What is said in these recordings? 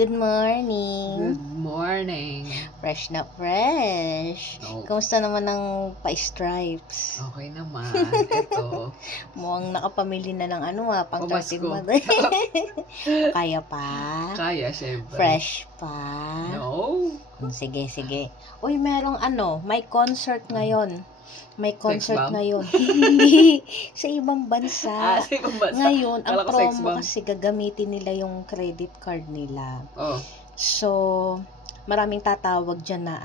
Good morning. Good morning. Fresh na fresh. Oh, Kamusta naman ang pa-stripes? okay naman. Ito, Mukhang nakapamili na ng pang 13 pamasko. month. Kaya pa? Kaya, syempre. Fresh pa? No. Sige. Uy, merong may concert ngayon. May concert bomb? ngayon. Hindi. Sa ibang bansa. Sa ibang bansa. Ngayon, ang Kala ko sex promo bomb. kasi gagamitin nila yung credit card nila. Oh, So, maraming tatawag dyan na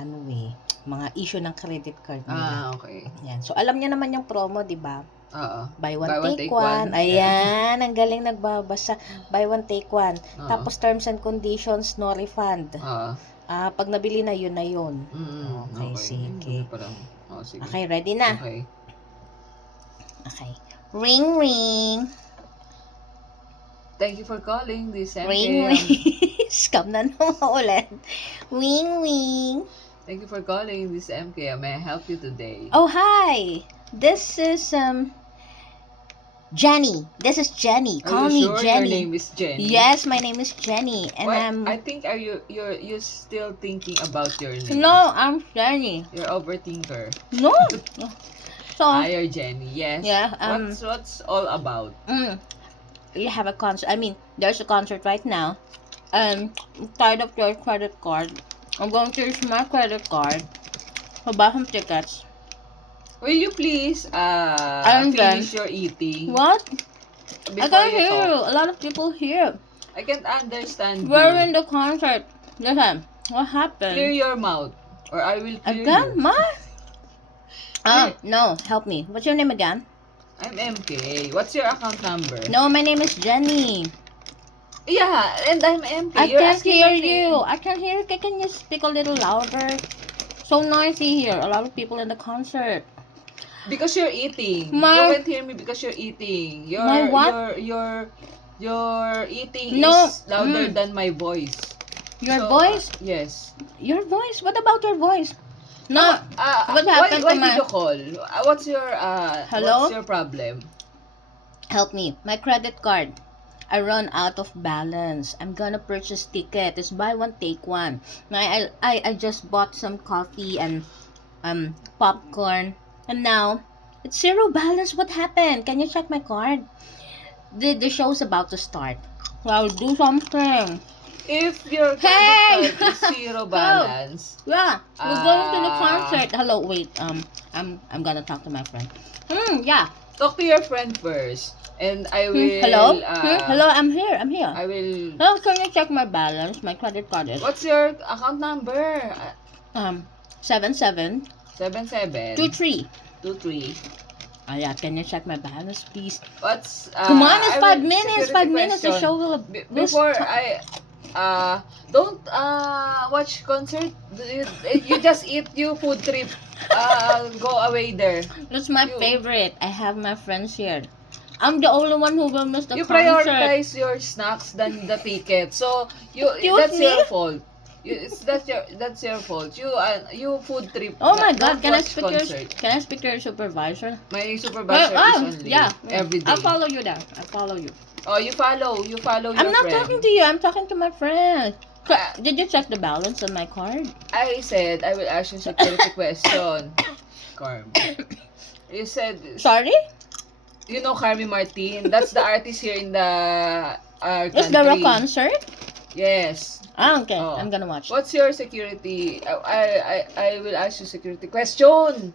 mga issue ng credit card nila. okay. Yan. So, alam niyo naman yung promo, di ba? Oo. Buy one, take one. Ayan, ang galing nagbabasa. Buy one, take one. Oo. Tapos, terms and conditions, no refund. Oo. Pag nabili na, yun na yun. Okay, sige. Sige. Okay, ready na? Okay. Okay. Ring, ring. Thank you for calling this MK. Ring, ring. Scam na naman ulit. Ring, ring. Thank you for calling this MK. May I help you today? Oh, hi. This is, Jenny. This is Jenny. Call Are you me sure Jenny. your name is Jenny? Yes, my name is Jenny. And I think you're still thinking about your name. No, I'm Jenny. You're overthinker. No. So, You're Jenny. Yes. Yeah, What's all about? you have a concert. I mean, there's a concert right now. I'm tired of your credit card. I'm going to use my credit card to buy some tickets. Will you please I'm finish your eating? What? I Before can't you hear you. talk? A lot of people here. I can't understand We're you. in the concert. Listen, what happened? Clear your mouth, or I will clear Again, you. Ma? No, help me. What's your name again? I'm MK. What's your account number? No, my name is Jenny. Yeah, and I'm MK. I You're can't asking hear my name. you. I can't hear you. Can you speak a little louder? So noisy here. A lot of people in the concert. Because you're eating. My- You can't hear me because you're eating. My what? Your eating No. is louder than my voice. Your So, voice? Yes. Your voice? What about your voice? No. What Why happened to did my- you call? What's your Hello? What's your problem? Help me. My credit card. I run out of balance. I'm gonna purchase ticket. It's buy one, take one. I just bought some coffee and popcorn. And now, it's zero balance. What happened? Can you check my card? The show's about to start. Well, do something. If your Hey! credit card is zero balance, Yeah, we're going to the Ah. concert. Hello, wait. I'm gonna talk to my friend. Yeah. talk to your friend first, and I will. Hello? Hello, I'm here. I will. Oh, can you check my balance? My credit card is What's your account number? 7723. 7723. Yeah, can you check my balance, please? What's Come on, it's I 5 will- minutes. security 5 minutes. The question. show will. Before I don't watch concert. You just eat you food trip. Go away there. It's my you- favorite. I have my friends here. I'm the only one who will miss the You concert. prioritize your snacks than the ticket. So Excuse that's me? your fault. That's your fault. You food trip. Oh my don't God! Can I watch speak concert. Can I speak to your supervisor? My supervisor is only every day. I follow you there. I follow you. Oh, you follow your I'm not friend. talking to you. I'm talking to my friend. Ah. Did you check the balance on my card? I said I will ask you security question. Carm. You said Sorry? you know Carmi Martin. That's the artist here in the our Is there a country. concert? Yes. Okay. Oh. I'm gonna watch. What's your security? I will ask you security question.